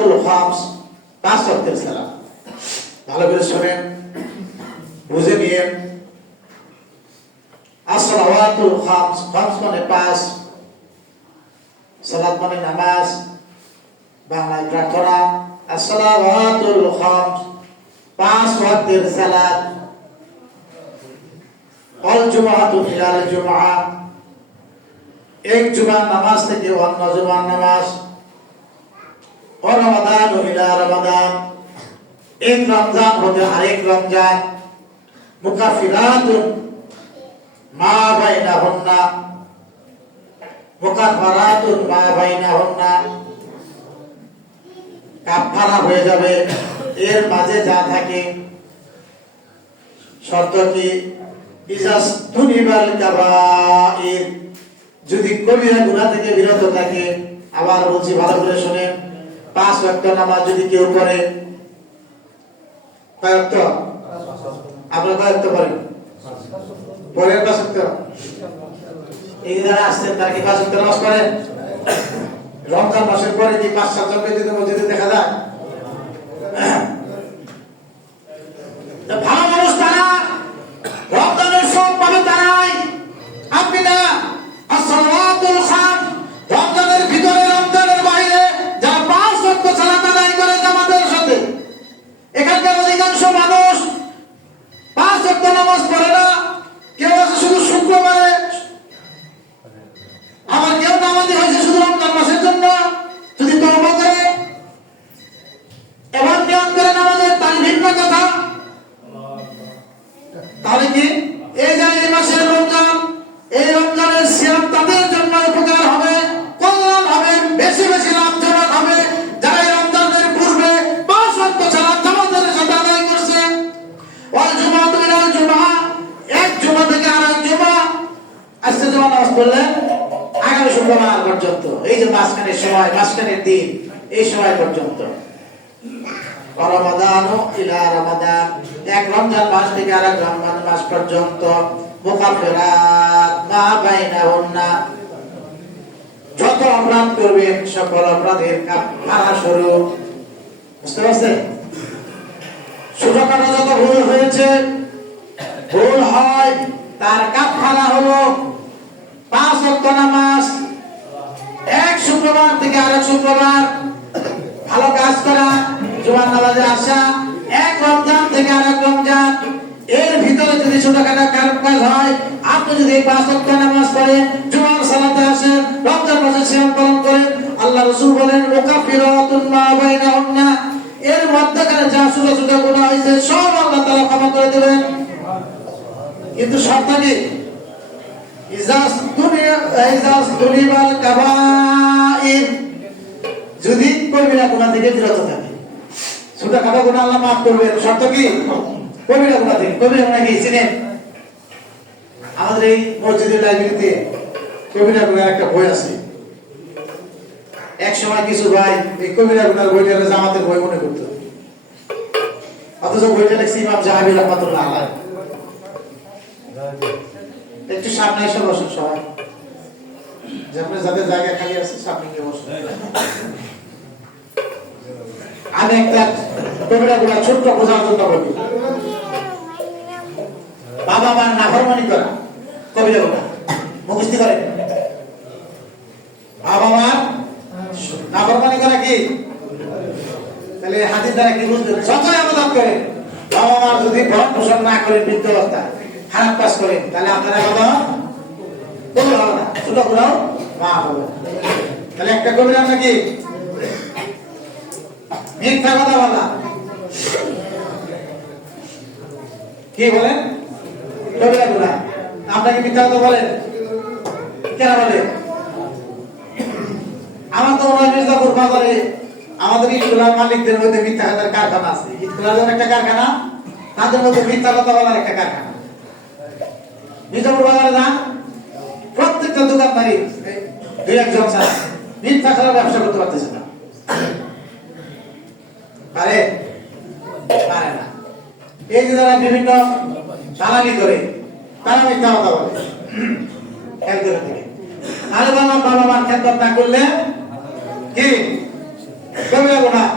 সালাওয়াতুল খামস, 5 ওয়াক্তের সালাত। ভালো করে শুনেন, বুঝে নিয়েন। as-salawatul khams, khams মানে 5, সালাত মানে নামাজ, বাংলায় প্রার্থনা। as-salawatul khams, 5 ওয়াক্তের সালাত। আল জুমআতু ইলা জুমআ, এক জুমার নামাজ থেকে অন্য জুমার নামাজ। ও রমাদান ইলা রমাদান, এক রমজান হতে আরেক রমজান। মুকাফিরাতুন মা বাইনাহুন্না, মুকাফফারাতুন মা বাইনাহুন্না, কাফারা হয়ে যাবে এর মাঝে যা থাকে। শর্ত কি? ইজাস্তুনিবাল কাবাইর, যদি কবিরা গুনাহ থেকে বিরত থাকে। আবার বলছি, ভালো করে শুনেন, 5 ওয়াক্ত নামাজ যদি কেউ করে, কয় ওয়াক্ত? আপনারা কয় ওয়াক্ত করেন? পরের 5 ওয়াক্ত। এই যারা আসছেন তারা কি 5 ওয়াক্ত নামাজ পড়েন? রমজান মাসের পরে কি 5-7 জন ব্যক্তিদের মসজিদে দেখা যায়? ভালো মানুষ তারা, রমজানের সব পাবে তারাই, আপনি না। as-salawatul khams, রমজানের ভিতরে রমজানের বাইরে যারা 5 ওয়াক্ত সালাত আদায় করে জামাতের সাথে, এখানকার অধিকাংশ মানুষ 5 ওয়াক্ত নামাজ পড়ে না। কেউ আছে শুধু শুক্রবারে, আবার কেউ নামাজি হয়েছে শুধু রমজান মাসের জন্য। যদি তওবা করে এবং নিয়ত করে নামাজের, তার ভিন্ন কথা। তাহলে কি এই যে এই মাসের রমজান, এই রমজানের সিয়াম তাদের জন্য উপকার হবে, কল্যাণ হবে, বেশি বেশি লাভজনক হবে যারা এই রমজানের পূর্বে 5 ওয়াক্ত সালাত জামাতের সাথে আদায় করছে। ওয়াল জুমআতু ইলাল জুমআ, এক জুমা থেকে আরেক জুমা। আজকে জুমা নামাজ পড়লে আগামী শুক্রবার পর্যন্ত, এই যে মাঝখানের সময়, মাঝখানের দিন, এই সময় পর্যন্ত। রমাদান ইলা রমাদান, এক রমজান মাস থেকে আরেক রমজান মাস পর্যন্ত। মুকাফফিরাত মা বাইনাহুন্না, যত অপরাধ করবেন সকল অপরাধের কাফারা স্বরূপ। বুঝতে পারছেন? ছোটখাটো যত ভুল হয়েছে, ভুল হয়, তার কাফারা হলো 5 ওয়াক্ত নামাজ, এক শুক্রবার থেকে আরেক শুক্রবার ভালো কাজ করা, জুমার নামাজে আসা, এক রমজান থেকে আরেক রমজান। এর ভিতরে যদি ছোটখাটো খারাপ কাজ হয়, আপনি যদি 5 ওয়াক্ত নামাজ পড়েন, জুমার সালাতে আসেন, রমজান মাসে সিয়াম পালন করেন, আল্লাহ রাসূল বলেন মুকাফফিরাতুন মা বাইনাহুন্না, এর মধ্যখানে যা ছোট ছোট গুনাহ হয়েছে সব আল্লাহ তাআলা ক্ষমা করে দেবেন। কিন্তু শর্ত কি? ইজাস্তুনিবাল কাবাইর, যদি কবিরা গুনাহ থেকে বিরত থাকে। ছোটখাটো গুনাহ আল্লাহ মাফ করবেন। শর্ত কি? কবিরা গুনাহ থেকে। কবিরা গুনাহ কি চিনেন? আমাদের এই মসজিদের লাইব্রেরিতে কবিরা গুনাহের একটা বই আছে। এক সময় কিছু ভাই এই কবিরা গুনাহের বইটা জামাতের বই মনে করতো, অথচ বইটা লিখছে ইমাম জাহাবি রাহমাতুল্লাহ আলাইহি। একটু সামনে এসে বসুন সবাই, যাদের জায়গা খালি আছে সামনে গিয়ে বসুন। আমি একটা কবিরা গুনাহ ছোট্ট বোঝার জন্য বলি। বাবা মার নাফরমানি করা কবিরা গুনাহ, মুখস্থ করেন। বাবা মার নাফরমানি করা কি? তাহলে হাদিস দ্বারা কি বুঝলেন? যতই আবাদত করেন, বাবা মার যদি ভরণ পোষণ না করেন, বৃদ্ধ অবস্থা খারাপ কাজ করেন, তাহলে আপনার আবাদত কবুল হবে না, ছোট গুনাহ মাফ হবে। তাহলে একটা কবিরা নাকি মিথ্যা কথা বলা, কি বলেন? কবিরা গুনাহ। আপনাকে মিথ্যা কথা বলেন কেন বলেন? আমার তো মনে হয় মির্জাপুর বাজারে আমাদের ইটখোলার মালিকদের মধ্যে মিথ্যা কথার কারখানা আছে। ইটখোলার জন্য একটা কারখানা, তাদের মধ্যে মিথ্যা কথা বলার একটা কারখানা। মির্জাপুর বাজারে যান, প্রত্যেকটা দোকানদারি 2-1 জন ছাড়া মিথ্যা ছাড়া ব্যবসা করতে পারতেছে না। পারে না। এই যে যারা বিভিন্ন দালালি করে, তারা মিথ্যা কথা বলে। আরে বাবা মার খেদমত না করলে কি কবিরা গুনাহ।